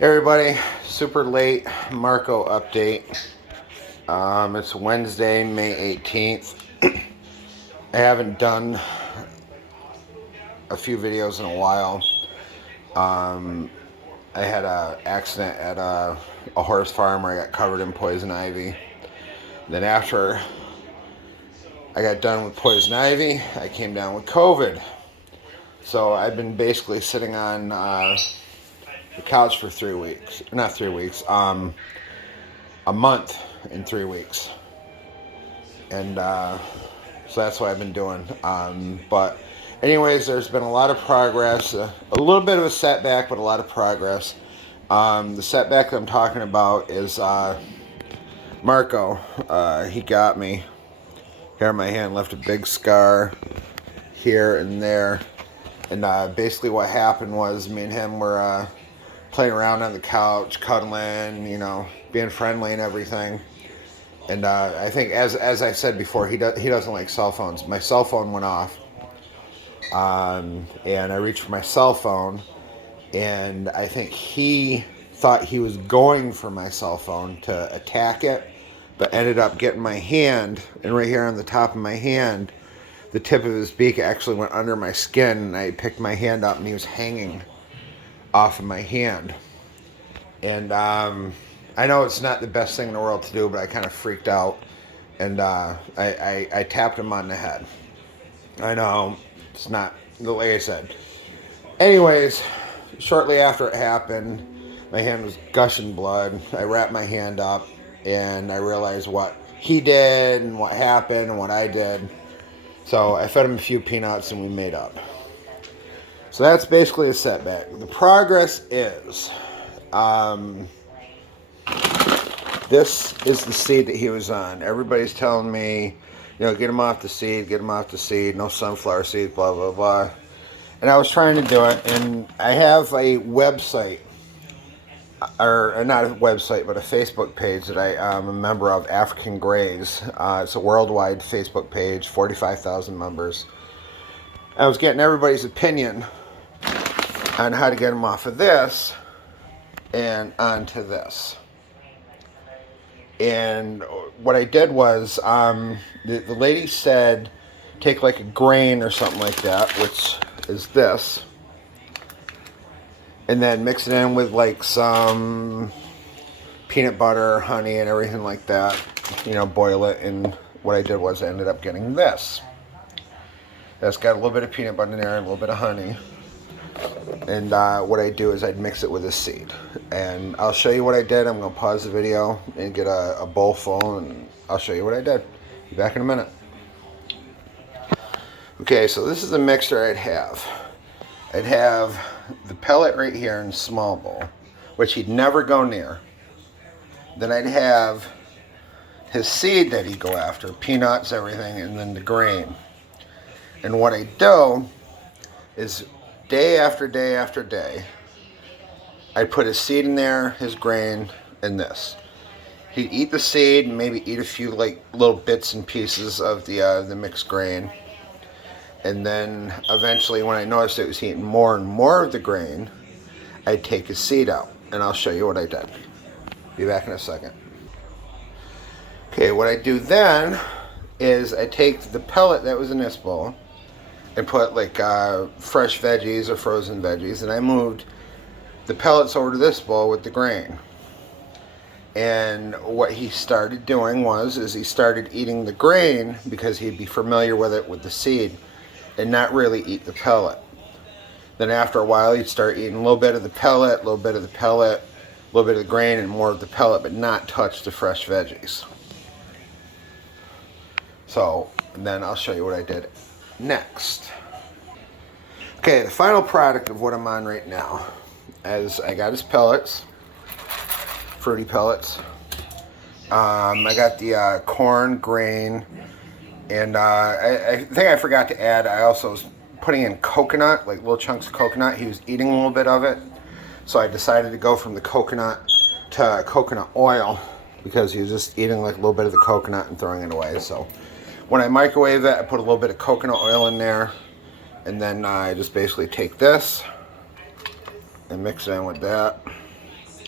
Hey everybody, super late Marco update. It's Wednesday, May 18th. I haven't done a few videos in a while. I had an accident at a horse farm where I got covered in poison ivy. Then after I got done with poison ivy, I came down with COVID. So I've been basically sitting on the couch for 3 weeks. Not 3 weeks, a month in 3 weeks. And so that's what I've been doing. But anyways, there's been a lot of progress. A little bit of a setback, but a lot of progress. The setback that I'm talking about is Marco. He got me. Here on my hand, left a big scar here and there. And basically what happened was me and him were playing around on the couch, cuddling, being friendly and everything. And I think, as I said before, he doesn't like cell phones. My cell phone went off, and I reached for my cell phone, and I think he thought he was going for my cell phone to attack it, but ended up getting my hand, and right here on the top of my hand, the tip of his beak actually went under my skin, and I picked my hand up, and he was hanging off of my hand. And I know it's not the best thing in the world to do, but I kind of freaked out, and I tapped him on the head. I know, it's not, like I said. Anyways, shortly after it happened, my hand was gushing blood. I wrapped my hand up, and I realized what he did, and what happened, and what I did. So I fed him a few peanuts, and we made up. So that's basically a setback. The progress is... this is the seed that he was on. Everybody's telling me, get him off the seed, no sunflower seeds, blah, blah, blah. And I was trying to do it, and I have a website, or not a website, but a Facebook page that I am a member of, African Grays. It's a worldwide Facebook page, 45,000 members. I was getting everybody's opinion on how to get him off of this and onto this. And what I did was, the lady said, take like a grain or something like that, which is this, and then mix it in with like some peanut butter, honey, and everything like that. Boil it. And what I did was I ended up getting this. That's got a little bit of peanut butter in there, a little bit of honey. And what I do is I'd mix it with a seed. And I'll show you what I did. I'm going to pause the video and get a bowl full, and I'll show you what I did. Be back in a minute. Okay, so this is the mixture I'd have. I'd have the pellet right here in a small bowl, which he'd never go near. Then I'd have his seed that he'd go after, peanuts, everything, and then the grain. And what I do is... day after day after day, I put his seed in there, his grain, and this. He'd eat the seed and maybe eat a few like little bits and pieces of the mixed grain. And then eventually, when I noticed it was eating more and more of the grain, I'd take his seed out, and I'll show you what I did. Be back in a second. Okay, what I do then is I take the pellet that was in this bowl and put like fresh veggies or frozen veggies, and I moved the pellets over to this bowl with the grain. And what he started doing is he started eating the grain because he'd be familiar with it with the seed and not really eat the pellet. Then after a while he'd start eating a little bit of the pellet, a little bit of the pellet, a little bit of the grain, and more of the pellet, but not touch the fresh veggies. So then I'll show you what I did next. Okay, the final product of what I'm on right now is I got his pellets, fruity pellets. I got the corn, grain, and I think I forgot to add, I also was putting in coconut, like little chunks of coconut. He was eating a little bit of it, so I decided to go from the coconut to coconut oil because he was just eating like a little bit of the coconut and throwing it away. So when I microwave it, I put a little bit of coconut oil in there, and then I just basically take this and mix it in with that.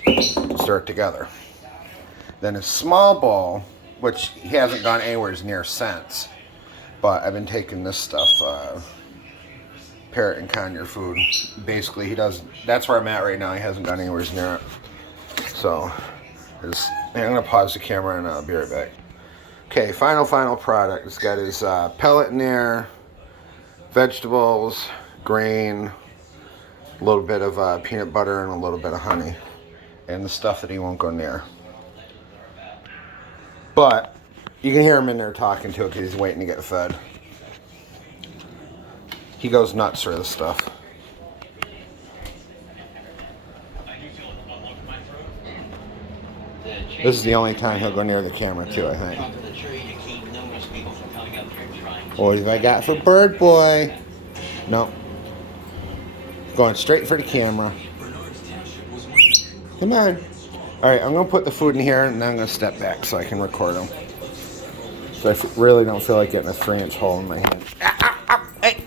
Stir it together. Then a small bowl, which he hasn't gone anywhere near since, but I've been taking this stuff, Parrot and Conure food. Basically, he does. That's where I'm at right now. He hasn't gone anywhere near it. So, I'm gonna pause the camera and I'll be right back. Okay, final product. It's got his pellet in there, vegetables, grain, a little bit of peanut butter, and a little bit of honey, and the stuff that he won't go near. But you can hear him in there talking to it because he's waiting to get fed. He goes nuts for this stuff. This is the only time he'll go near the camera too, I think. What have I got for Bird Boy? No. Going straight for the camera. Come on. Alright, I'm going to put the food in here and then I'm going to step back so I can record them. So I really don't feel like getting a 3-inch hole in my hand. Hey,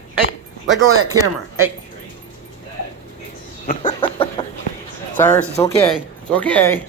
let go of that camera. Hey. Cyrus, it's okay. It's okay.